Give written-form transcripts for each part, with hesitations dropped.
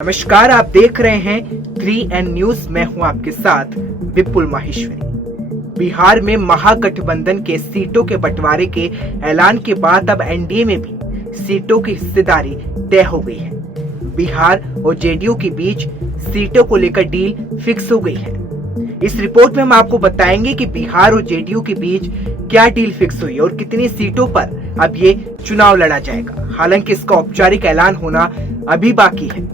नमस्कार, आप देख रहे हैं 3N न्यूज। मैं हूं आपके साथ विपुल माहेश्वरी। बिहार में महागठबंधन के सीटों के बंटवारे के ऐलान के बाद अब एनडीए में भी सीटों की हिस्सेदारी तय हो गई है। बिहार और जेडीयू के बीच सीटों को लेकर डील फिक्स हो गई है। इस रिपोर्ट में हम आपको बताएंगे कि बिहार और जेडीयू के बीच क्या डील फिक्स हुई और कितनी सीटों पर अब ये चुनाव लड़ा जाएगा। हालांकि इसका औपचारिक ऐलान होना अभी बाकी है।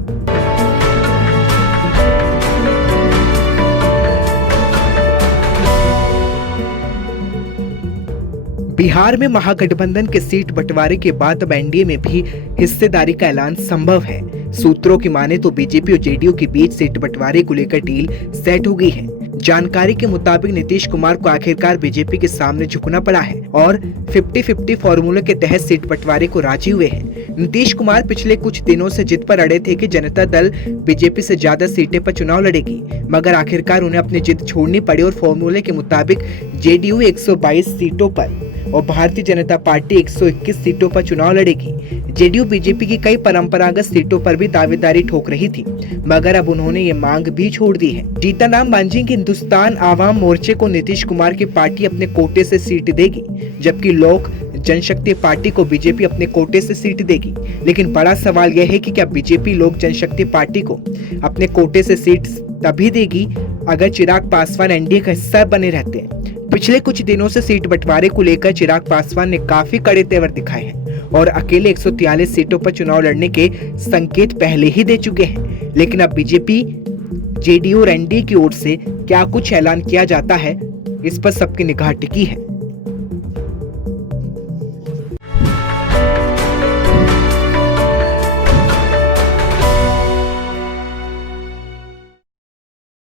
बिहार में महागठबंधन के सीट बंटवारे के बाद अब एनडीए में भी हिस्सेदारी का ऐलान संभव है। सूत्रों की माने तो बीजेपी और जेडीयू के बीच सीट बंटवारे को लेकर डील सेट हो गई है। जानकारी के मुताबिक नीतीश कुमार को आखिरकार बीजेपी के सामने झुकना पड़ा है और 50-50 फॉर्मूले के तहत सीट बंटवारे को राजी हुए हैं। नीतीश कुमार पिछले कुछ दिनों से जिद पर अड़े थे कि जनता दल बीजेपी से ज्यादा सीटें पर चुनाव लड़ेगी, मगर आखिरकार उन्हें अपनी जिद छोड़नी पड़ी और फॉर्मूले के मुताबिक जेडीयू 122 सीटों पर और भारतीय जनता पार्टी 121 सीटों पर चुनाव लड़ेगी। जेडीयू बीजेपी की कई परंपरागत सीटों पर भी दावेदारी ठोक रही थी, मगर अब उन्होंने ये मांग भी छोड़ दी है। जीतन मांझी की हिंदुस्तान आवाम मोर्चे को नीतीश कुमार की पार्टी अपने कोटे से सीट देगी, जबकि लोक जनशक्ति पार्टी को बीजेपी अपने कोटे से सीट देगी। लेकिन बड़ा सवाल यह है कि क्या बीजेपी लोक जनशक्ति पार्टी को अपने कोटे से सीट तभी देगी अगर चिराग पासवान एनडीए का हिस्सा बने रहते हैं। पिछले कुछ दिनों से सीट बंटवारे को लेकर चिराग पासवान ने काफी कड़े तेवर दिखाए हैं और अकेले 143 सीटों पर चुनाव लड़ने के संकेत पहले ही दे चुके हैं। लेकिन अब बीजेपी, जेडीयू और एनडीए की ओर से क्या कुछ ऐलान किया जाता है, इस पर सबकी निगाह टिकी है।